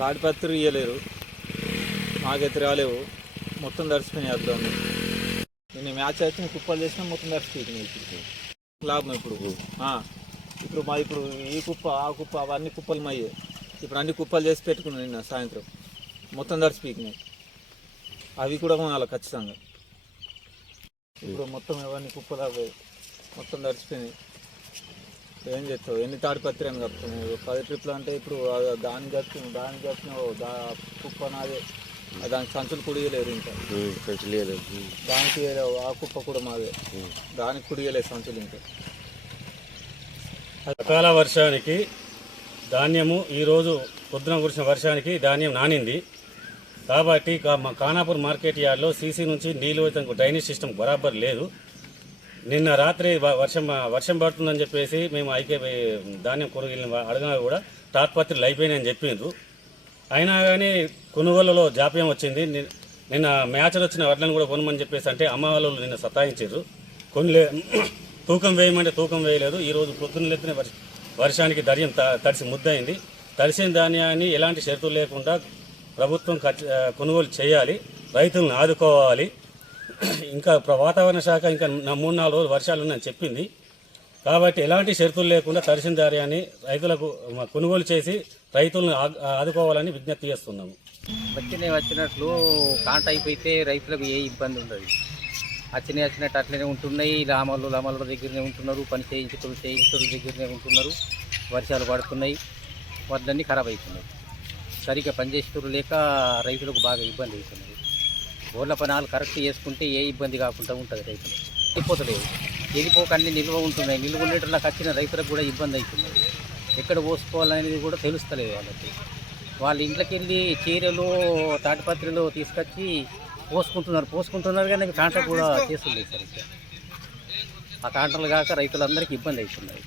తాడిపత్రి ఇవ్వలేరు, మాకైతే రాలేవు, మొత్తం తడిసిపోయినాయి అర్థం. నేను మ్యాచ్ అయితే కుప్పలు చేసినా మొత్తం తడిసిపోయింది. ఇప్పుడు లాభం ఇప్పుడు మా ఇప్పుడు ఈ కుప్ప ఆ కుప్ప అవన్నీ కుప్పలు మయ్యే. ఇప్పుడు అన్ని కుప్పలు చేసి పెట్టుకున్నాను నిన్న సాయంత్రం, మొత్తం తడిసిపోయినాయి. అవి కూడా కొనాలి ఖచ్చితంగా. ఇప్పుడు మొత్తం అవన్నీ కుప్పలు అవి మొత్తం తడిసిపోయినాయి. ఏం చేస్తావు? ఎన్ని తాడిపత్రి అని కప్పుతున్నావు? 10 ట్రిప్లు అంటే ఇప్పుడు దాన్ని కప్పినావు కుప్ప నాదే, దానికి సంచులు కుడియలేరు, ఇంకా దానికి ఆ కుప్ప కూడా మాదే, దానికి కుడియలేదు సంచులు. ఇంకా అకాల వర్షానికి ధాన్యము ఈరోజు పొద్దున కురిసిన వర్షానికి ధాన్యం నానింది కాబట్టి ఖానాపూర్ మార్కెట్ యార్డ్లో సీసీ నుంచి నీళ్ళు వచ్చేందుకు డ్రైనేజ్ సిస్టమ్ బరాబర్ లేదు. నిన్న రాత్రి వర్షం పడుతుందని చెప్పేసి మేము ధాన్యం కూరగాయలు అడగగా కూడా తాడిపత్రులు అయిపోయినాయని చెప్పిండ్రు. అయినా కానీ కొనుగోలులో జాప్యం వచ్చింది. నిన్న మ్యాచ్లు వచ్చిన వడ్లను కూడా కొనమని చెప్పేసి అంటే అమ్మ వాళ్ళు నిన్న సతాయించారు. తూకం వేయమంటే తూకం వేయలేదు. ఈరోజు పొద్దున్న ఎత్తున వర్షానికి ధాన్యం తడిసి ముద్దయింది. తడిసిన ధాన్యాన్ని ఎలాంటి షరతులు లేకుండా ప్రభుత్వం కొనుగోలు చేయాలి, రైతులను ఆదుకోవాలి. ఇంకా వాతావరణ శాఖ ఇంకా 3-4 రోజులు వర్షాలు ఉన్నాయని చెప్పింది కాబట్టి ఎలాంటి షరతులు లేకుండా తడిసిన ధాన్యాన్ని రైతులకు కొనుగోలు చేసి రైతులను ఆదుకోవాలని విజ్ఞప్తి చేస్తున్నాము. వచ్చినట్లు కాంట అయిపోతే రైతులకు ఏ ఇబ్బంది ఉండదు. వచ్చినట్టు అట్లనే ఉంటున్నాయి. లామల దగ్గరనే ఉంటున్నారు, పని చేయించడం దగ్గరనే ఉంటున్నారు. వర్షాలు పడుతున్నాయి, వడ్లన్నీ ఖరాబ్ అవుతున్నాయి. సరిగ్గా పనిచేసేటోళ్ళు లేక రైతులకు బాగా ఇబ్బంది అవుతున్నది. ఊళ్ళ పనాలు కరెక్ట్ చేసుకుంటే ఏ ఇబ్బంది కాకుండా ఉంటుంది. రైతులు వెళ్ళిపోతలేవు, వెళ్ళిపోక అన్ని నిల్వ ఉంటున్నాయి. నిల్వ ఉండేటోళ్ళకి వచ్చిన రైతులకు కూడా ఇబ్బంది అవుతున్నది. ఎక్కడ పోసుకోవాలనేది కూడా తెలుస్తలేదు వాళ్ళకి. వాళ్ళ ఇంట్లోకి వెళ్ళి చీరలు తాటిపత్రులు తీసుకొచ్చి పోసుకుంటున్నారు కానీ కాంట్రాక్ట్ కూడా చేస్తుంది సరిగ్గా. ఆ కాంట్రాక్ట్లు కాక రైతులందరికీ ఇబ్బంది అవుతున్నాయి.